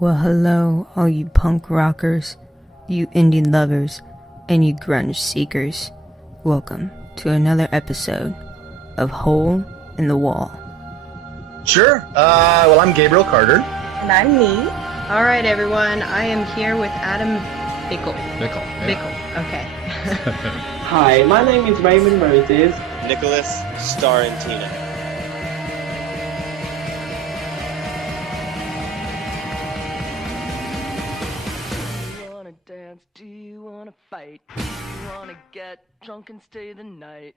Well, hello, all you punk rockers, you indie lovers, and you grunge seekers. Welcome to another episode of Hole in the Wall. Sure. Well, I'm Gabriel Carter. And I'm me. All right, everyone. I am here with Adam Bickle. Bickle. Okay. Hi, my name is Rehman Moses. Nicholas Starantina. Do you wanna fight? Do you wanna get drunk and stay the night?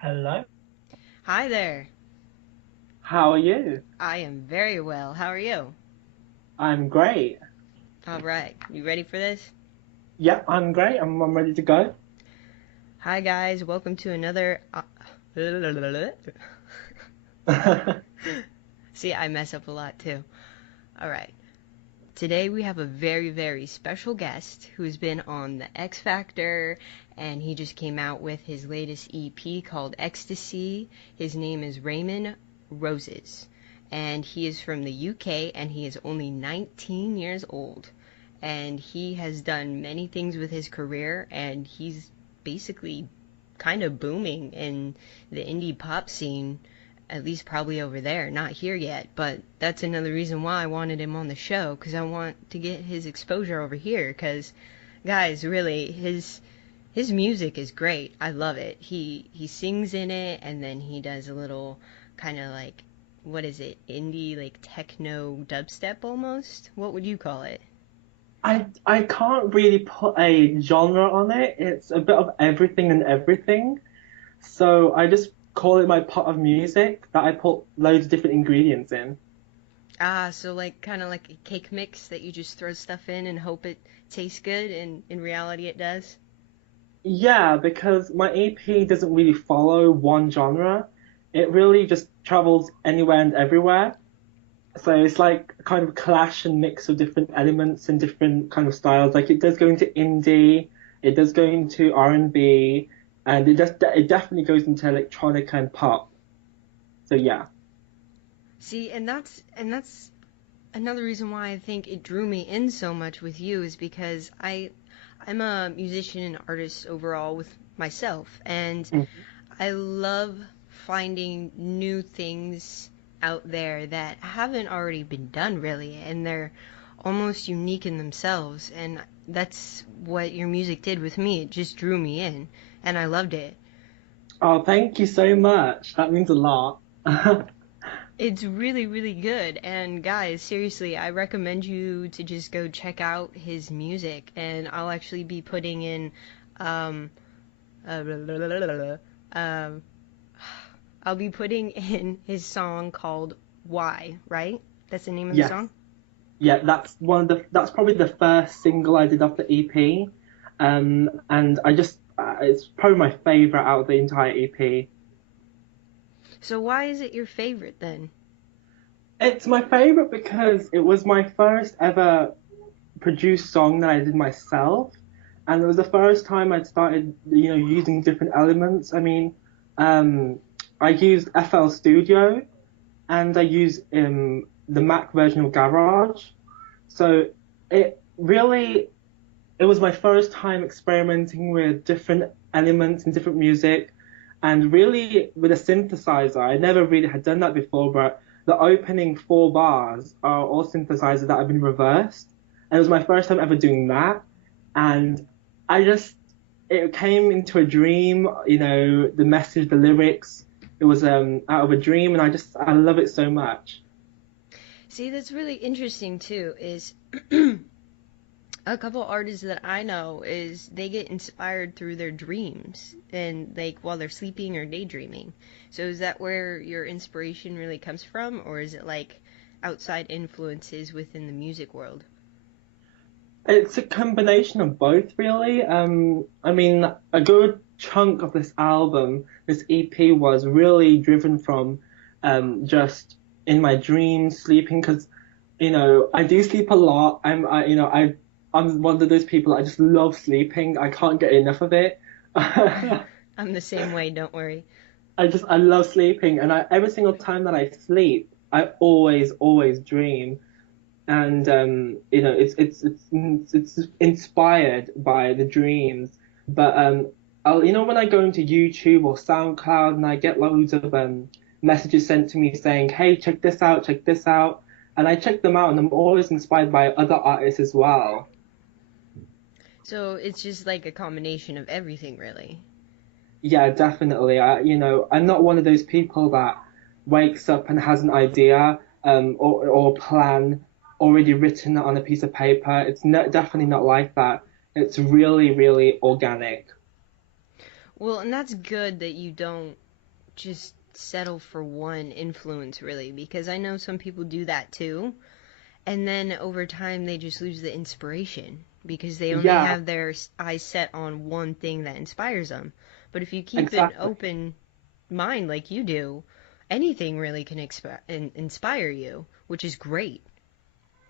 Hello. Hi there. How are you? I am very well. How are you? I'm great. All right. You ready for this? Yep, I'm great. I'm ready to go. Hi, guys. Welcome to another... See, I mess up a lot, too. All right. Today we have a very, very special guest who's been on the X Factor, and he just came out with his latest EP called Ecstasy. His name is Rehman Roses, and he is from the UK, and he is only 19 years old. And he has done many things with his career, and he's basically kind of booming in the indie pop scene. At least probably over there, not here yet, but that's another reason why I wanted him on the show, because I want to get his exposure over here, because, guys, really, his music is great. I love it. He sings in it, and then he does a little kind of like, what is it, indie, like techno dubstep almost? What would you call it? I can't really put a genre on it. It's a bit of everything and everything. So I just call it my pot of music that I put loads of different ingredients in. So like kind of like a cake mix that you just throw stuff in and hope it tastes good, and in reality it does? Yeah, because my EP doesn't really follow one genre. It really just travels anywhere and everywhere. So it's like a kind of clash and mix of different elements and different kind of styles. Like it does go into indie, it does go into R&B, and it definitely goes into electronica and pop. So yeah. See, and that's another reason why I think it drew me in so much with you, is because I'm a musician and artist overall with myself, and I love finding new things out there that haven't already been done really, and they're almost unique in themselves, and that's what your music did with me. It just drew me in, and I loved it. Oh, thank you so much. That means a lot. It's really, really good. And guys, seriously, I recommend you to just go check out his music. And I'll actually be putting in, I'll be putting in his song called Why, right? That's the name of the song? Yeah, that's probably the first single I did off the EP. And it's probably my favorite out of the entire EP. So why is it your favorite then? It's my favorite because it was my first ever produced song that I did myself, and it was the first time I'd started, using different elements. I mean, I used FL Studio, and I used the Mac version of Garage. So it was my first time experimenting with different elements and different music. And really, with a synthesizer, I never really had done that before, but the opening 4 bars are all synthesizers that have been reversed. And it was my first time ever doing that. And it came into a dream, the message, the lyrics. It was out of a dream, and I love it so much. See, that's really interesting, too, is... A couple artists that I know is they get inspired through their dreams, and like while they're sleeping or daydreaming. So is that where your inspiration really comes from, or is it like outside influences within the music world? It's a combination of both, really. I mean, a good chunk of this album, this EP, was really driven from just in my dreams, sleeping, because I do sleep a lot. I'm one of those people, I just love sleeping. I can't get enough of it. I'm the same way, don't worry. I love sleeping, and every single time that I sleep, I always dream. And it's inspired by the dreams. But when I go into YouTube or SoundCloud and I get loads of messages sent to me saying, "Hey, check this out," and I check them out, and I'm always inspired by other artists as well. So it's just like a combination of everything, really. Yeah, definitely. I'm not one of those people that wakes up and has an idea or plan already written on a piece of paper. It's definitely not like that. It's really, really organic. Well, and that's good that you don't just settle for one influence, really, because I know some people do that too. And then over time, they just lose the inspiration because they only Yeah, have their eyes set on one thing that inspires them. But if you keep an exactly. open mind like you do, anything really can inspire you, which is great.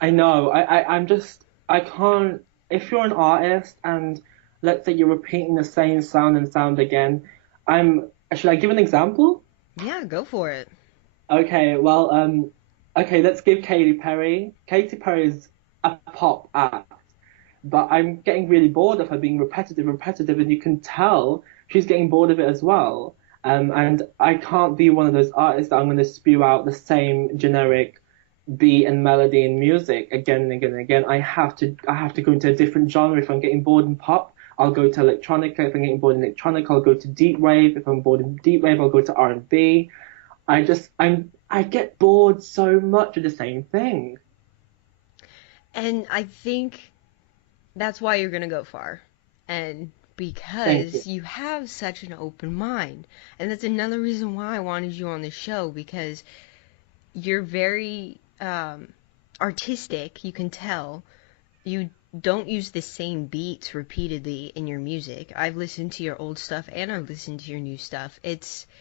I know. I can't, if you're an artist and let's say you're repeating the same sound and sound again, should I give an example? Yeah, go for it. Okay, well, okay, let's give Katy Perry. Katy Perry is a pop act, but I'm getting really bored of her being repetitive, and you can tell she's getting bored of it as well. And I can't be one of those artists that I'm going to spew out the same generic beat and melody and music again and again and again. I have to go into a different genre. If I'm getting bored in pop, I'll go to electronica. If I'm getting bored in electronica, I'll go to deep wave. If I'm bored in deep wave, I'll go to R&B. I get bored so much of the same thing. And I think that's why you're going to go far. And Thank you. because you have such an open mind. And that's another reason why I wanted you on the show, because you're very artistic, you can tell. You don't use the same beats repeatedly in your music. I've listened to your old stuff and I've listened to your new stuff.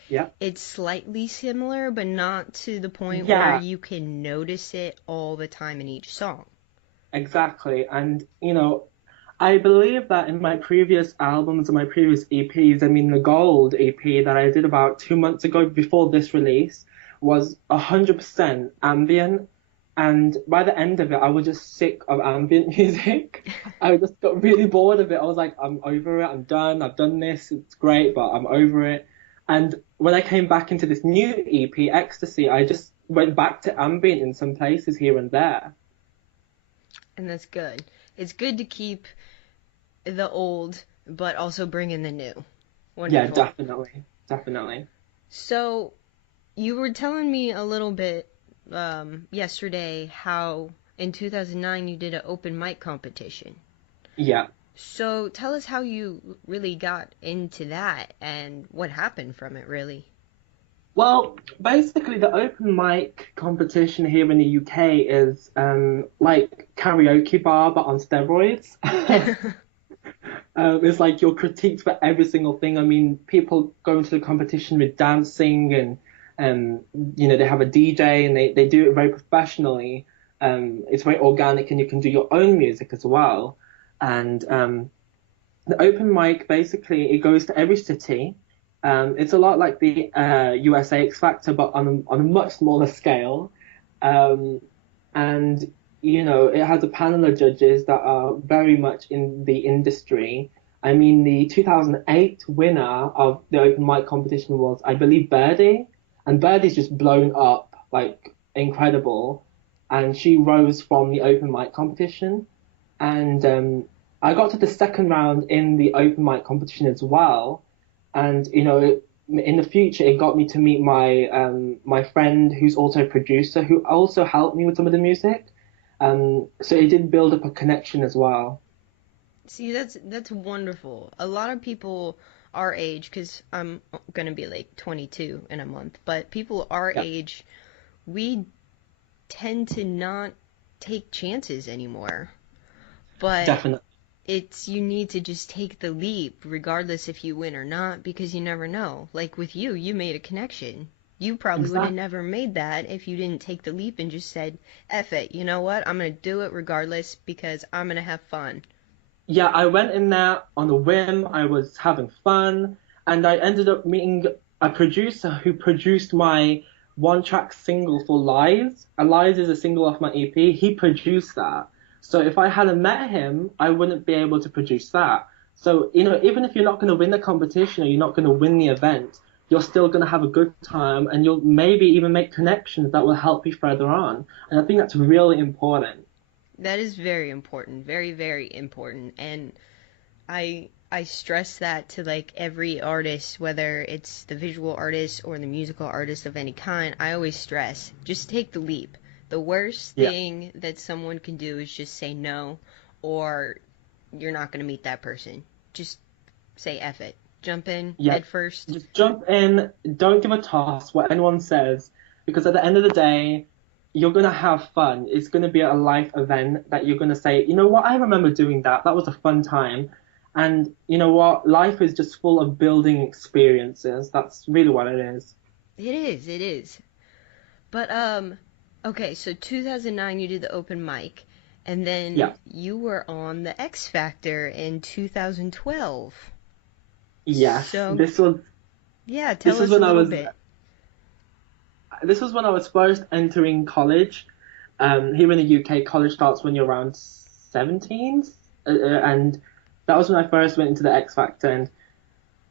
Yeah. It's slightly similar, but not to the point where Yeah, you can notice it all the time in each song. exactly. And, I believe that in my previous albums and my previous EPs, I mean, the Gold EP that I did about 2 months ago before this release was 100% ambient. And by the end of it, I was just sick of ambient music. I just got really bored of it. I was like, I'm over it. I'm done. I've done this. It's great, but I'm over it. And when I came back into this new EP, Ecstasy, I just went back to ambient in some places here and there. And that's good. It's good to keep the old, but also bring in the new. Yeah, Wonderful. definitely. Definitely. So, you were telling me a little bit yesterday how in 2009 you did an open mic competition. Yeah. So, tell us how you really got into that and what happened from it, really. Well, basically, the open mic competition here in the UK is like karaoke bar, but on steroids. It's like you're critiqued for every single thing. I mean, people go into the competition with dancing and, they have a DJ and they do it very professionally. It's very organic and you can do your own music as well. And the open mic, basically, it goes to every city. It's a lot like the USA X Factor, but on a much smaller scale. Um, and, it has a panel of judges that are very much in the industry. I mean, the 2008 winner of the open mic competition was, I believe, Birdie. And Birdie's just blown up, like, incredible. And she rose from the open mic competition. And I got to the second round in the open mic competition as well. And in the future, it got me to meet my friend who's also a producer, who also helped me with some of the music. So it did build up a connection as well. See, that's wonderful. A lot of people our age, because I'm gonna be like 22 in a month, but people our Yeah, age, we tend to not take chances anymore. But definitely. you need to just take the leap, regardless if you win or not, because you never know. Like with you, you made a connection. You probably would have Exactly. never made that if you didn't take the leap and just said, F it, you know what? I'm gonna do it regardless because I'm gonna have fun. Yeah, I went in there on a whim. I was having fun, and I ended up meeting a producer who produced my one-track single for Lies. Lies is a single off my EP. He produced that. So if I hadn't met him, I wouldn't be able to produce that. So, even if you're not going to win the competition or you're not going to win the event, you're still going to have a good time and you'll maybe even make connections that will help you further on. And I think that's really important. That is very important. Very, very important. And I stress that to like every artist, whether it's the visual artist or the musical artist of any kind. I always stress, just take the leap. The worst thing that someone can do is just say no, or you're not going to meet that person. Just say F it. Jump in head first. Just jump in. Don't give a toss what anyone says, because at the end of the day, you're going to have fun. It's going to be a life event that you're going to say, you know what, I remember doing that. That was a fun time. And you know what? Life is just full of building experiences. That's really what it is. It is. But, okay, so 2009 you did the open mic, and then you were on the X Factor in 2012. Yes, so, this was. Yeah, tell us a little bit. This was when I was first entering college. Here in the UK, college starts when you're around 17, and that was when I first went into the X Factor, and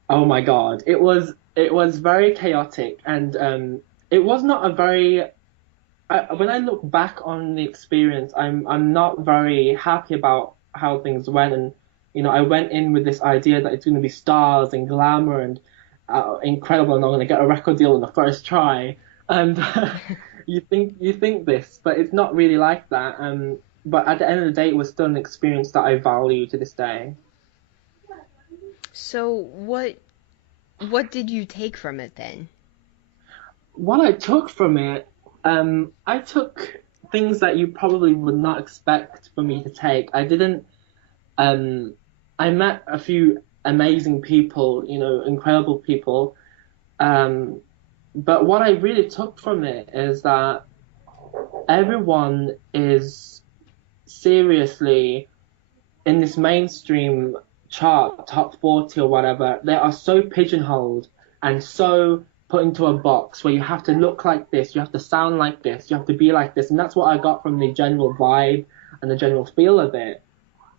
oh my God, it was very chaotic, and it was not a very. When I look back on the experience, I'm not very happy about how things went, and I went in with this idea that it's going to be stars and glamour and incredible, and I'm going to get a record deal on the first try. And you think this, but it's not really like that. But at the end of the day, it was still an experience that I value to this day. So what did you take from it then? What I took from it, I took things that you probably would not expect for me to take. I didn't. I met a few amazing people, incredible people. But what I really took from it is that everyone is seriously in this mainstream chart, top 40 or whatever. They are so pigeonholed and so put into a box where you have to look like this, you have to sound like this, you have to be like this. And that's what I got from the general vibe and the general feel of it.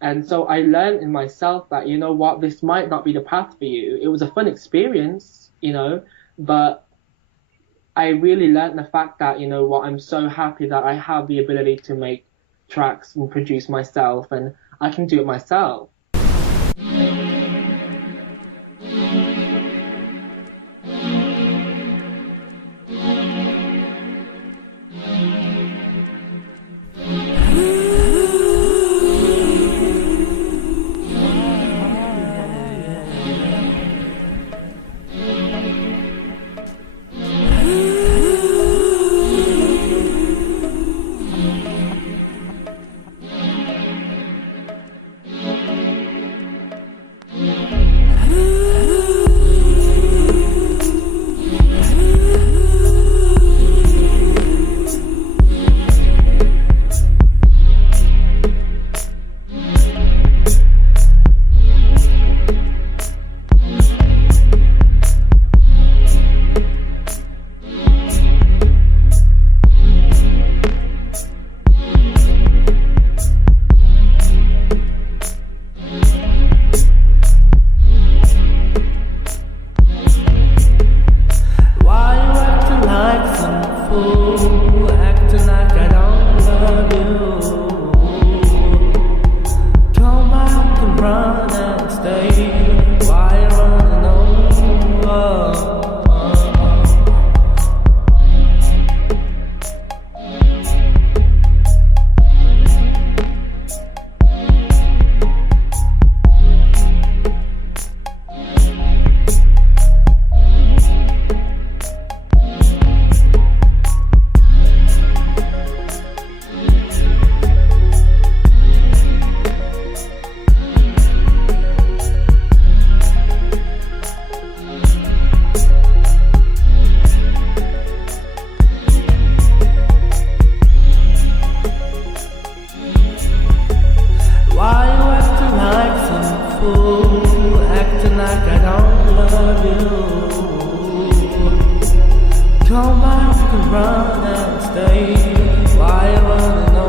And so I learned in myself that, you know what, this might not be the path for you. It was a fun experience, but I really learned the fact that, I'm so happy that I have the ability to make tracks and produce myself, and I can do it myself. run and stay. Why I wanna know?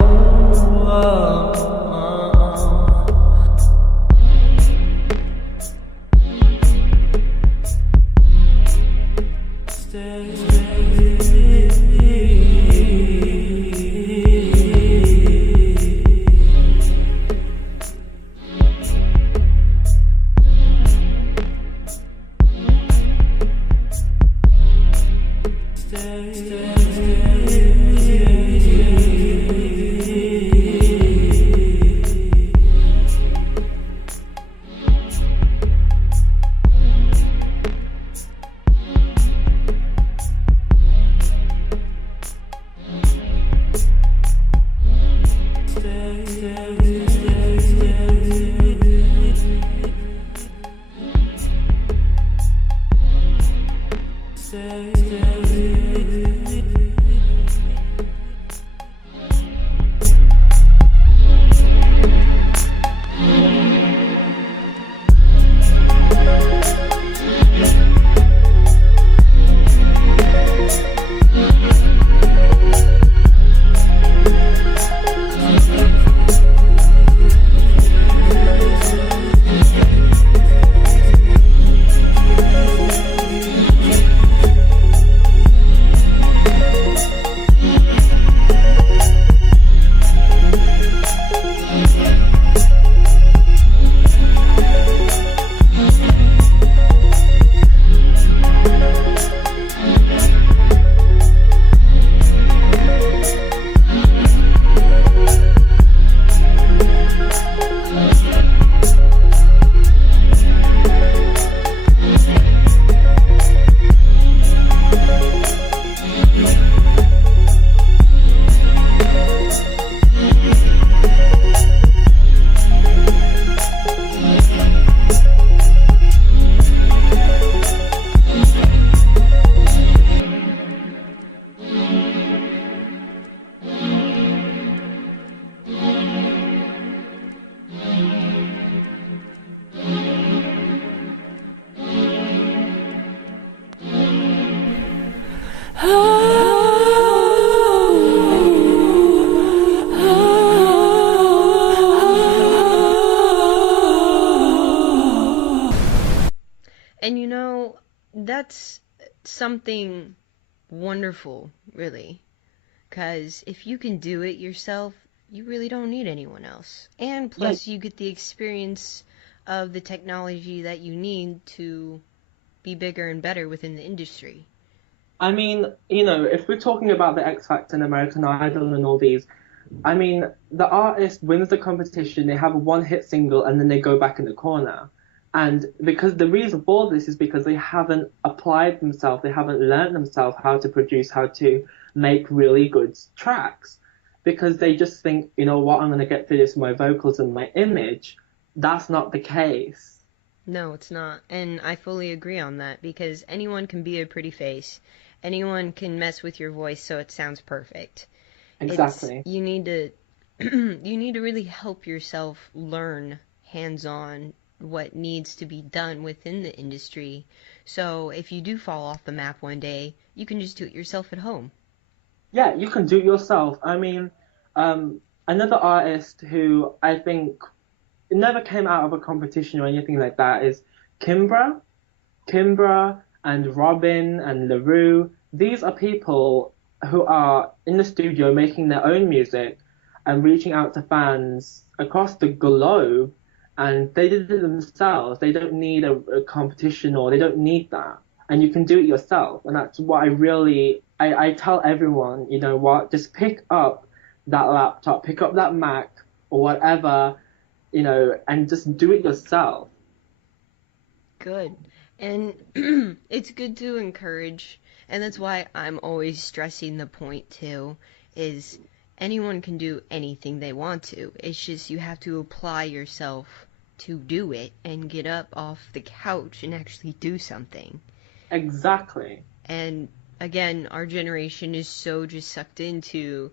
And you know, that's something wonderful, really. Because if you can do it yourself, you really don't need anyone else. And plus, you get the experience of the technology that you need to be bigger and better within the industry. I mean, you know, if we're talking about the X Factor and American Idol and all these, I mean, the artist wins the competition, they have a one-hit single, and then they go back in the corner. And because the reason for this is because they haven't applied themselves, they haven't learned themselves how to produce, how to make really good tracks. Because they just think, you know what, I'm going to get through this with my vocals and my image. That's not the case. No, it's not. And I fully agree on that because anyone can be a pretty face. Anyone can mess with your voice so it sounds perfect. Exactly. You need to you need to really help yourself learn hands-on what needs to be done within the industry. So if you do fall off the map one day, you can just do it yourself at home. Yeah, you can do it yourself. I mean, another artist who I think never came out of a competition or anything like that is Kimbra. Kimbra and Robin and LaRue. These are people who are in the studio making their own music and reaching out to fans across the globe, and they did it themselves. They don't need a competition, or they don't need that. And you can do it yourself. And that's what I tell everyone, you know what, just pick up that laptop, pick up that Mac or whatever, you know, and just do it yourself. Good. And it's good to encourage, and that's why I'm always stressing the point too, is anyone can do anything they want to. It's just you have to apply yourself to do it and get up off the couch and actually do something. Exactly. And again, our generation is so just sucked into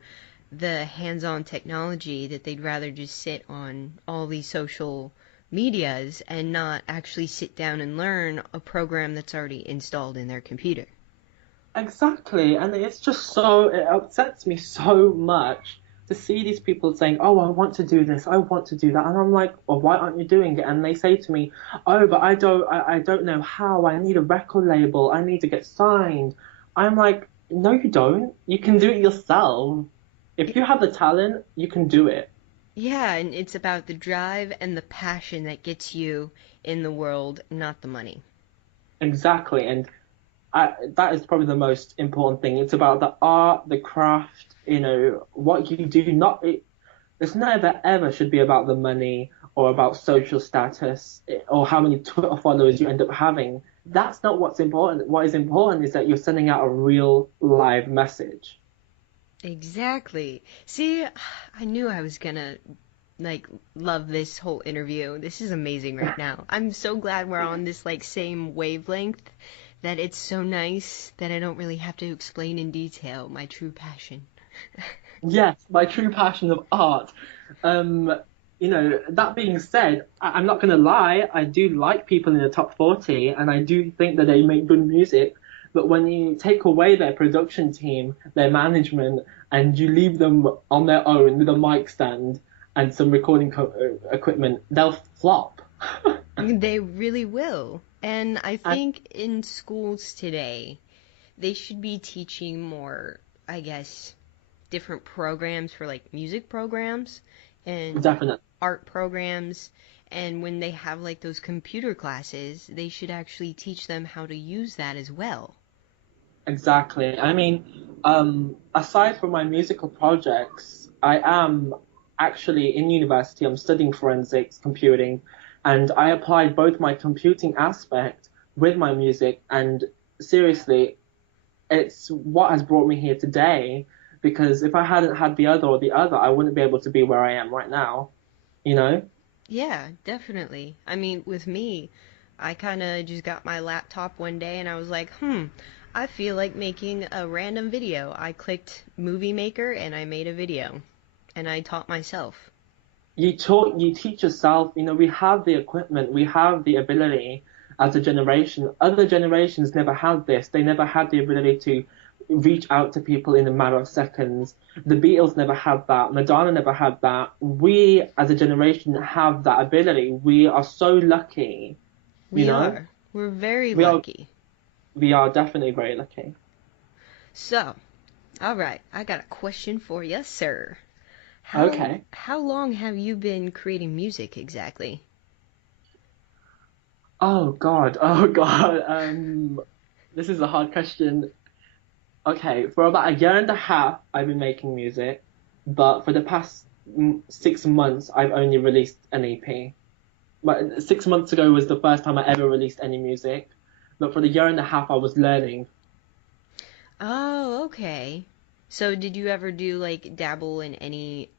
the hands-on technology that they'd rather just sit on all these social medias and not actually sit down and learn a program that's already installed in their computer. Exactly, and it's just so, it upsets me so much to see these people saying, "Oh, I want to do this, I want to do that," and I'm like, "Well, why aren't you doing it?" And they say to me, "Oh, but I don't know how. I need a record label. I need to get signed." I'm like, "No, you don't. You can do it yourself. If you have the talent, you can do it." Yeah, and it's about the drive and the passion that gets you in the world, not the money. Exactly, and that is probably the most important thing. It's about the art, the craft, what you do. It's never ever should be about the money or about social status or how many Twitter followers you end up having. That's not what's important. What is important is that you're sending out a real live message. Exactly. See, I knew I was gonna like love this whole interview. This is amazing right now. I'm so glad we're on this like same wavelength that it's so nice that I don't really have to explain in detail my true passion. Yes, my true passion of art. Um, that being said, I'm not gonna lie, I do like people in the top 40 and I do think that they make good music. But when you take away their production team, their management, and you leave them on their own with a mic stand and some recording equipment, they'll flop. They really will. And I And think in schools today, they should be teaching more, I guess, different programs for like music programs and definitely. art programs. And when they have like those computer classes, they should actually teach them how to use that as well. Exactly. I mean, aside from my musical projects, I am actually in university. I'm studying forensics computing, and I applied both my computing aspect with my music. And seriously, it's what has brought me here today. Because if I hadn't had the other or the other, I wouldn't be able to be where I am right now. You know? Yeah, definitely. I mean, with me, I kind of just got my laptop one day and I was like, I feel like making a random video. I clicked Movie Maker and I made a video. And I taught myself. You teach yourself, we have the equipment, we have the ability as a generation. Other generations never had this. They never had the ability to reach out to people in a matter of seconds. The Beatles never had that. Madonna never had that. We, as a generation, have that ability. We are so lucky, you We know? are. We're very We are, lucky. we are definitely very lucky. So, all right, I got a question for you, sir. Okay. How long have you been creating music exactly? Oh God. Oh God. This is a hard question. Okay, for about a year and a half, I've been making music, but for the past 6 months, I've only released an EP. But 6 months ago was the first time I ever released any music. But for the year and a half, I was learning. Oh, okay. So did you ever do like dabble in any,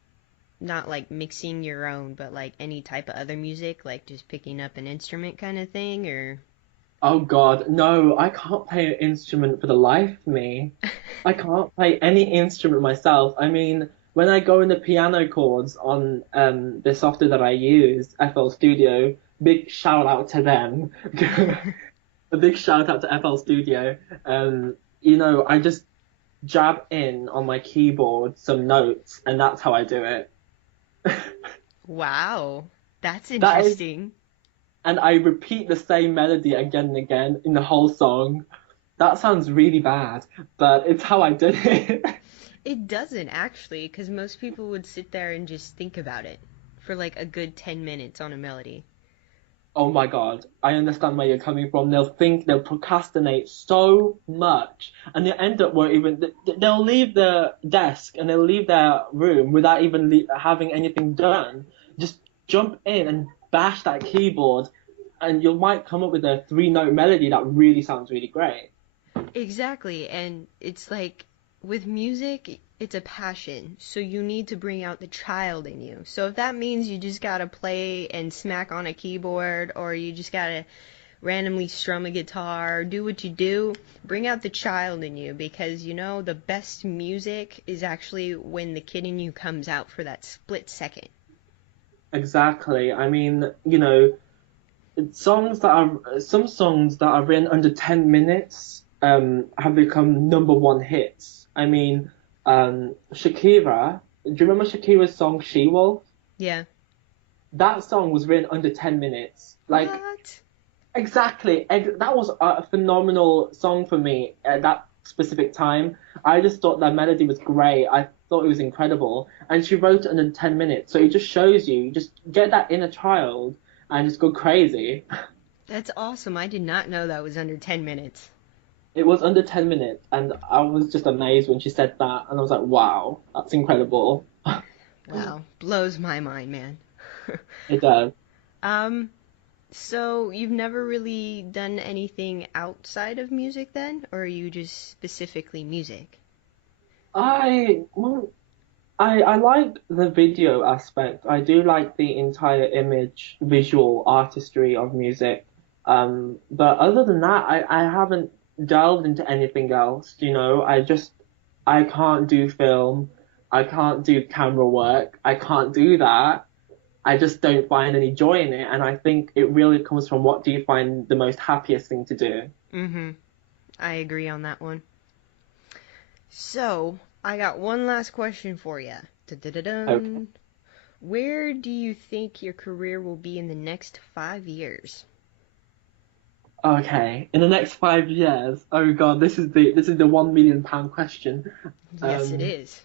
not like mixing your own, but like any type of other music, like just picking up an instrument kind of thing, or? Oh God, no, I can't play an instrument for the life of me. I can't play any instrument myself. I mean, when I go in the piano chords on the software that I use, FL Studio, big shout out to them. A big shout out to FL Studio. I just jab in on my keyboard some notes, and that's how I do it. Wow, that's That is, interesting. and I repeat the same melody again and again in the whole song. That sounds really bad, but it's how I did it. It doesn't actually, because most people would sit there and just think about it for like a good 10 minutes on a melody. Oh my God, I understand where you're coming from. They'll procrastinate so much, and they'll end up where they'll leave their desk and they'll leave their room without even having anything done. Just jump in and bash that keyboard, and you might come up with a three-note melody that really sounds really great. Exactly, and it's like with music, it's a passion, so you need to bring out the child in you. So if that means you just gotta play and smack on a keyboard, or you just gotta randomly strum a guitar, do what you do, bring out the child in you, because the best music is actually when the kid in you comes out for that split second. Exactly. I mean, some songs that are written under 10 minutes have become number one hits. I mean, Shakira, do you remember Shakira's song She Wolf? Yeah. That song was written under 10 minutes. Like, What? exactly. That was a phenomenal song for me at that specific time. I just thought that melody was great. I thought it was incredible. And she wrote it under 10 minutes. So it just shows you just get that inner child and just go crazy. That's awesome. I did not know that was under 10 minutes. It was under 10 minutes, and I was just amazed when she said that. And I was like, wow, that's incredible. Wow. Blows my mind, man. It does. So you've never really done anything outside of music then? Or are you just specifically music? Well, I like the video aspect. I do like the entire image, visual artistry of music. But other than that, I haven't delved into anything else, you know. I can't do film. I can't do camera work. I can't do that. I just don't find any joy in it. And I think it really comes from what do you find the most happiest thing to do? Mm-hmm. I agree on that one. So, I got one last question for you. Okay. Where do you think your career will be in the next 5 years? Okay, in the next 5 years, oh God, this is the £1 million question. Yes, it Um, is.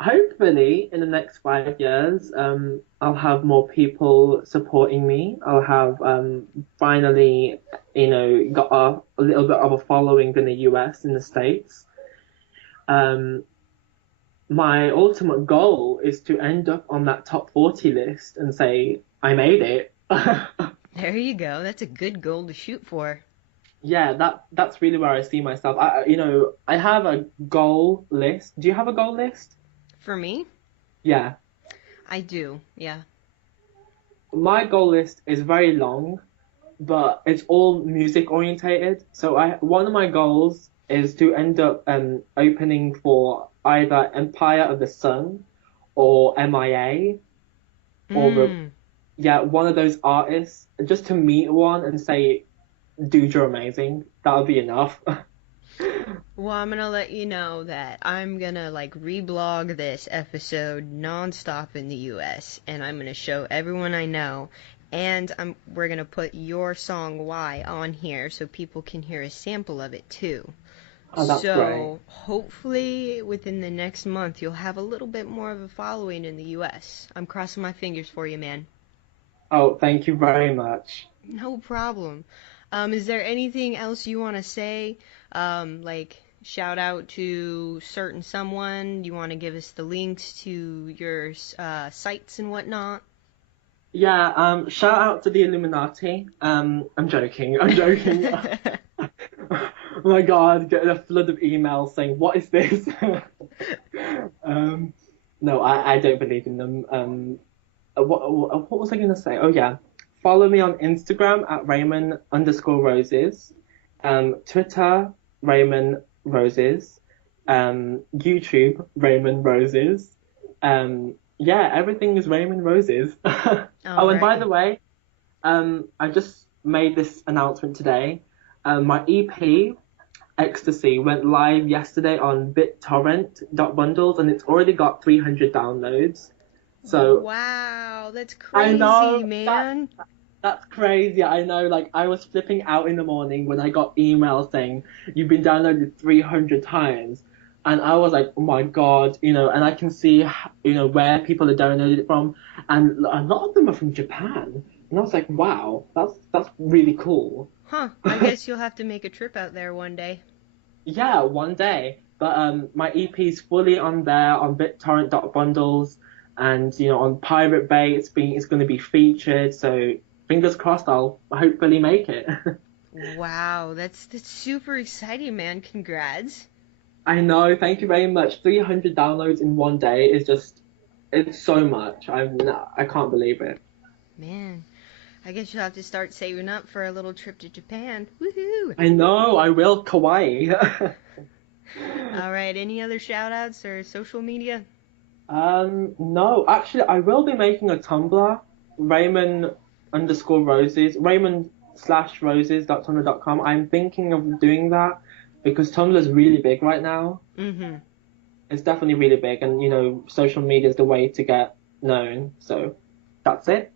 Hopefully, in the next 5 years, I'll have more people supporting me. I'll have finally, got a little bit of a following in the US, in the States. Um, my ultimate goal is to end up on that top 40 list and say, I made it. There you go. That's a good goal to shoot for. Yeah, that's really where I see myself. I have a goal list. Do you have a goal list? For me, Yeah. I do. Yeah. My goal list is very long, but it's all music orientated. So one of my goals is to end up opening for either Empire of the Sun or MIA or Mm. yeah, one of those artists, just to meet one and say, dude, you're amazing. That'll be enough. Well, I'm gonna let you know that I'm gonna like reblog this episode nonstop in the US, and I'm gonna show everyone I know, and we're gonna put your song "Why" on here so people can hear a sample of it too. Oh, that's great. So hopefully within the next month you'll have a little bit more of a following in the US. I'm crossing my fingers for you, man. Oh, thank you very much. No problem. Is there anything else you want to say? Like shout out to certain someone? You want to give us the links to your sites and whatnot? Yeah, shout out to the Illuminati. I'm joking. I'm joking. Oh my God, getting a flood of emails saying, what is this? No, I don't believe in them. What was I going to say? Oh, yeah. Follow me on Instagram at Rehman_Roses. Twitter, Rehman Roses. YouTube, Rehman Roses. Yeah, everything is Rehman Roses. Oh, and by Alrighty. the way, I just made this announcement today. My EP, Ecstasy, went live yesterday on BitTorrent.bundles, and it's already got 300 downloads. So Wow, that's I crazy, know man. that's crazy. I know, like I was flipping out in the morning when I got emails saying you've been downloaded 300 times, and I was like, oh my God, and I can see, where people are downloaded it from, and a lot of them are from Japan, and I was like, wow, that's really cool. Huh, I guess you'll have to make a trip out there one day. Yeah, one day. But my EP's fully on there on BitTorrent.bundles, and on Pirate Bay it's going to be featured. So fingers crossed, I'll hopefully make it. Wow, that's super exciting, man. Congrats. I know. Thank you very much. 300 downloads in one day is it's so much. I can't believe it. Man, I guess you'll have to start saving up for a little trip to Japan. Woohoo! I know. I will. Kawaii. All right, any other shout outs or social media? No, actually, I will be making a Tumblr, Raymond_Roses, Raymond tumblr.com/roses.tumblr.com. I'm thinking of doing that because Tumblr's really big right now. Mm-hmm. It's definitely really big, and social media is the way to get known. So that's it.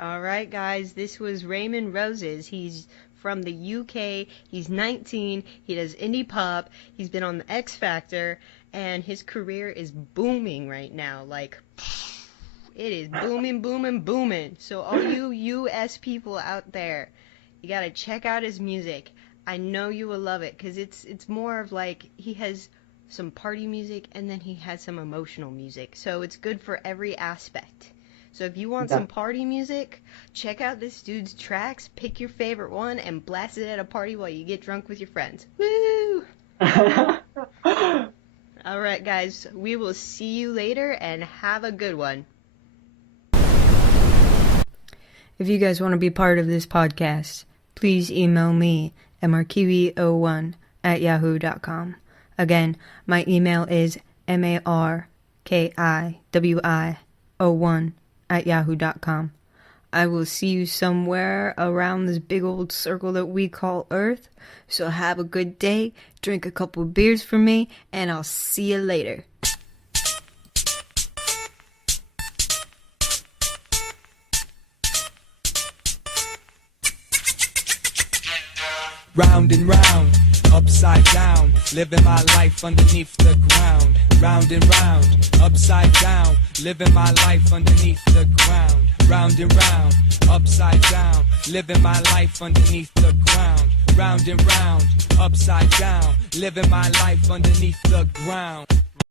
All right, guys, this was Rehman Roses. He's from the UK. He's 19. He does indie pop. He's been on the X Factor, and his career is booming right now. Like, it is booming, booming, booming. So all you US people out there, you gotta check out his music. I know you will love it, because it's more of like, he has some party music, and then he has some emotional music. So it's good for every aspect. So if you want some party music, check out this dude's tracks, pick your favorite one, and blast it at a party while you get drunk with your friends. Woo! All right, guys, we will see you later, and have a good one. If you guys want to be part of this podcast, please email me at markiwi01@yahoo.com. Again, my email is markiwi01@yahoo.com. I will see you somewhere around this big old circle that we call Earth. So have a good day, drink a couple of beers for me, and I'll see you later. Round and round, upside down, living my life underneath the ground. Round and round, upside down, living my life underneath the ground. Round and round, upside down, living my life underneath the ground. Round and round, upside down, living my life underneath the ground.